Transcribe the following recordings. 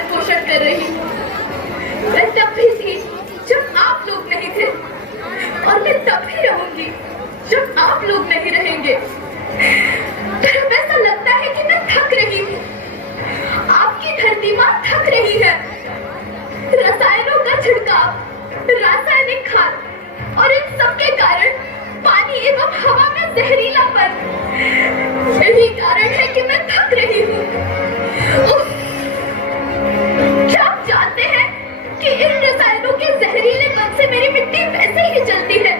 पालन पोषण कर रही हूँ। मैं तब भी थी जब आप लोग नहीं थे, और मैं तब भी रहूंगी जब आप लोग नहीं रहेंगे। तरफ ऐसा लगता है कि मैं थक रही हूँ। आपकी धरती माँ थक रही है। रसायनों का छिड़काव, रासायनिक खाद और इन सब के कारण पानी एवं हवा में जहरीलापन, यही कारण है कि मैं थक रही हूँ। क्या आप जानते हैं कि इन रसायनों के जहरीलेपन से मेरी मिट्टी वैसे ही जलती है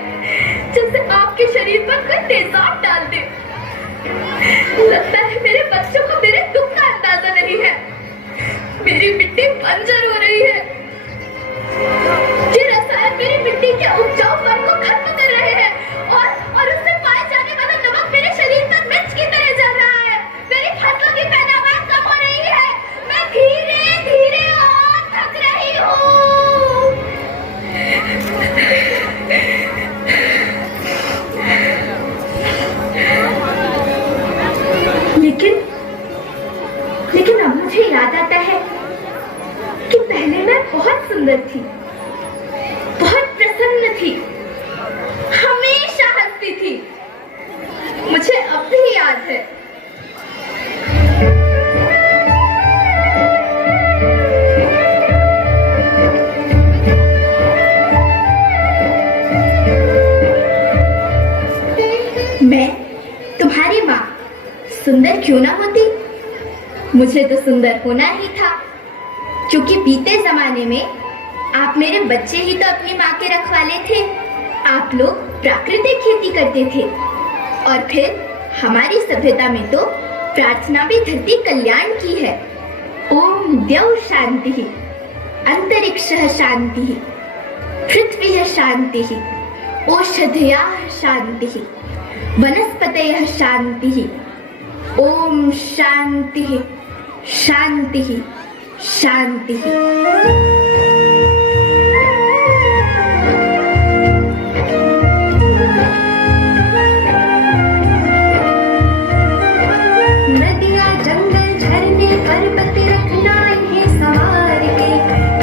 जैसे आपके शरीर पर कोई तेजाब डाल दे। लगता है मेरे बच्चों को मेरे दुख का अंदाजा नहीं है। मेरी मिट्टी बंजर हो रही है। ये रसायन मेरी मिट्टी के उपजाऊपन को खत्म कर रहे हैं और उससे पाए जाने वाला नमक मेरे शरीर पर मिर्च की तरह जल रहा है। मेरी फसलों की पैदावार कम हो रही है। मैं धीरे धीरे और थक रही हूँ। लेकिन अब मुझे याद आता है कि पहले मैं बहुत सुंदर थी, बहुत प्रसन्न थी, हमेशा हंसती थी। मुझे अब भी याद है। मैं तुम्हारी माँ सुंदर क्यों ना होती, मुझे तो सुंदर होना ही था, क्योंकि बीते जमाने में आप मेरे बच्चे ही तो अपनी माँ के रखवाले थे। आप लोग प्राकृतिक खेती करते थे और फिर हमारी सभ्यता में तो प्रार्थना भी धरती कल्याण की है। ओम द्यौ शांति, अंतरिक्षः शांति, पृथ्वी शांति, ओषधयः शांति, वनस्पतयः शांति। ओम शांति शांति शांति। नदियाँ जंगल झरने पर्वत रखना इन्हें संवार के,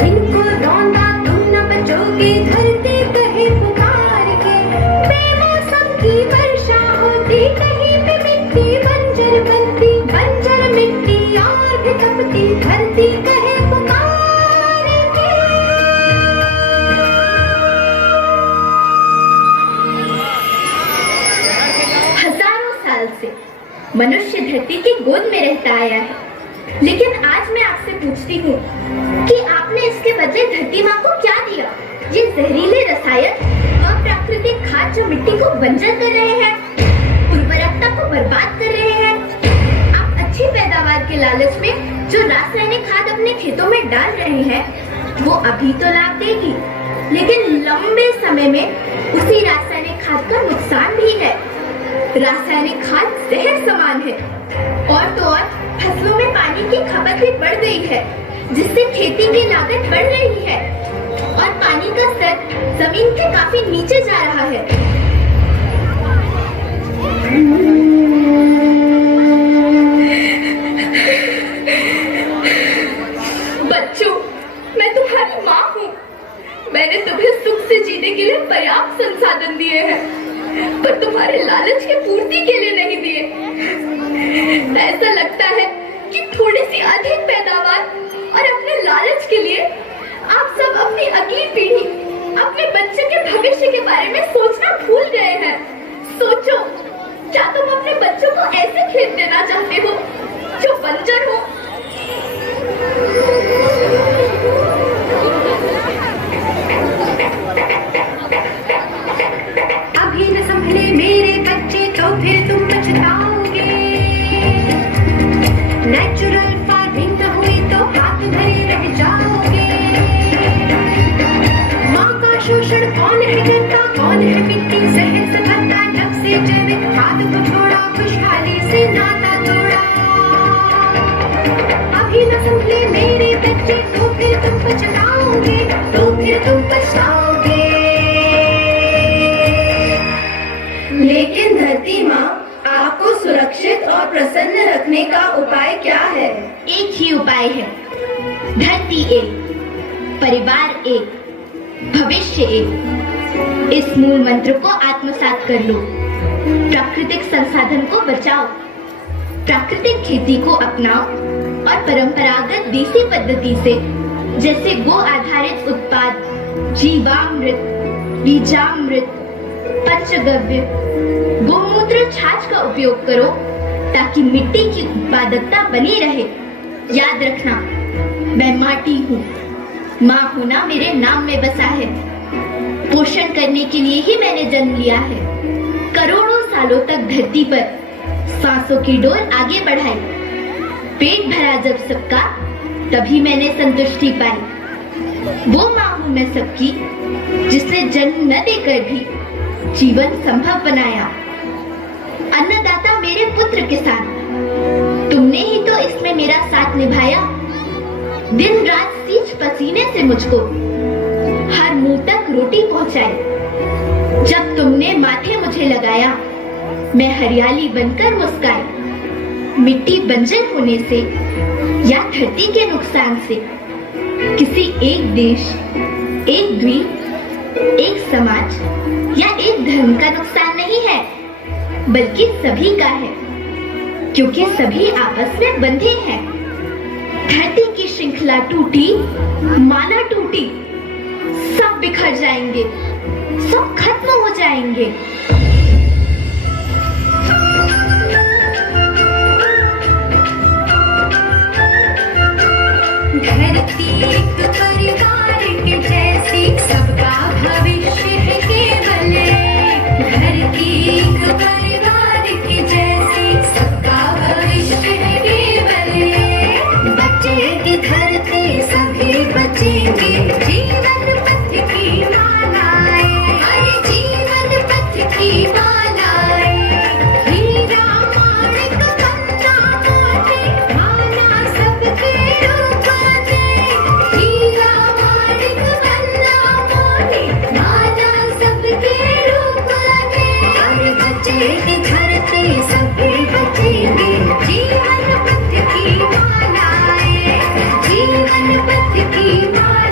इनको रौंदा तुम न बचोगे धरती कहे पुकार के। बेमौसम की वर्षा होती कहीं पे मिट्टी बंजर बनती, बंजर मिट्टी और भी तपती धरती कहे पुकार के। हजारों साल से मनुष्य धरती की गोद में रहता आया है, लेकिन आज मैं आपसे पूछती हूँ कि आपने इसके बदले धरती माँ को क्या दिया? ये जहरीले रसायन और प्राकृतिक खाद जो मिट्टी को बंजर कर रहे हैं, उर्वरकता को बर्बाद कर रहे हैं। आप अच्छी पैदावार के लालच में जो रासायनिक खाद अपने खेतों में डाल रहे हैं, वो अभी तो लाभ देगी, लेकिन लंबे समय में उसी रासायनिक खाद का नुकसान भी है। रासायनिक खाद जहर समान है, और तो और फसलों में पानी की खपत भी बढ़ गई है, जिससे खेती की लागत बढ़ रही है और पानी का स्तर जमीन के काफी नीचे जा रहा है। बच्चों, मैं तुम्हारी माँ हूँ। मैंने तुम्हें सुख से जीने के लिए पर्याप्त संसाधन दिए हैं, पर तुम्हारे लालच की पूर्ति के लिए नहीं दिए। ऐसा लगता है कि थोड़ी सी अधिक पैदावार और अपने लालच के लिए आप सब अपनी अगली पीढ़ी, अपने बच्चे के भविष्य के बारे में सोचना भूल गए हैं। सोचो, क्या तुम अपने बच्चों को ऐसे खेत देना चाहते हो जो बंजर हो? अभी न संभले मेरे बच्चे तो फिर तुम पछताओगे। नेचुरल फार्मिंग न हुई तो हाथ धरे रह जाओगे। माँ का शोषण कौन है करता, कौन है मिट्टी जहर से भरता, जब से जैविक खाद को छोड़ा खुशहाली से नाता तोड़ा। अभी न संभले मेरे बच्चे तो फिर तुम पछताओगे, तो फिर तुम पछताओगे। लेकिन धरती माँ, आपको सुरक्षित और प्रसन्न रखने का उपाय क्या है? एक ही उपाय है, धरती एक, परिवार एक, भविष्य एक। इस मूल मंत्र को आत्मसात कर लो। प्राकृतिक संसाधन को बचाओ, प्राकृतिक खेती को अपनाओ और परंपरागत देसी पद्धति से जैसे गो आधारित उत्पाद, जीवामृत, बीजामृत, पंचगव्य, गोमूत्र, छाछ का उपयोग करो ताकि मिट्टी की उत्पादकता बनी रहे। याद रखना, मैं माटी हूँ, माँ होना मेरे नाम में बसा है। पोषण करने के लिए ही मैंने जन्म लिया है। करोड़ों सालों तक धरती पर सांसों की डोर आगे बढ़ाई। पेट भरा जब सबका, तभी मैंने संतुष्टि पाई। वो माँ हूँ मैं सबकी, जिसने जन्म न देकर भी जीवन संभव बनाया। अन्नदाता मेरे पुत्र किसान, तुमने ही तो इसमें मेरा साथ निभाया। दिन रात सींच पसीने से मुझको हर मुंह तक रोटी पहुंचाई। जब तुमने माथे मुझे लगाया, मैं हरियाली बनकर मुस्काई। मिट्टी बंजर होने से या धरती के नुकसान से किसी एक देश, एक द्वीप, एक समाज या एक धर्म का नुकसान नहीं है, बल्कि सभी का है, क्योंकि सभी आपस में बंधे हैं। धरती की श्रृंखला टूटी, माला टूटी, सब बिखर जाएंगे, सब खत्म हो जाएंगे। धरती एक परिवार के जैसी, सबका भविष्य है केवल एक। धरती एक परिवार के जैसी, सबका भविष्य है केवल एक। बचेगी धरती, सभी बचेंगे, जीवन पथ की मालाएं, अरे जीवन पथ की मालाएं। हीरा माणिक गंगा मोती, माला सबके रूप दे। हीरा माणिक गंगा मोती, माला सबके रूप दे। अरे बचेगी धरती, सभी बचेंगे, जीवन पथ की मालाएं, जीवन पथ की मालाएं।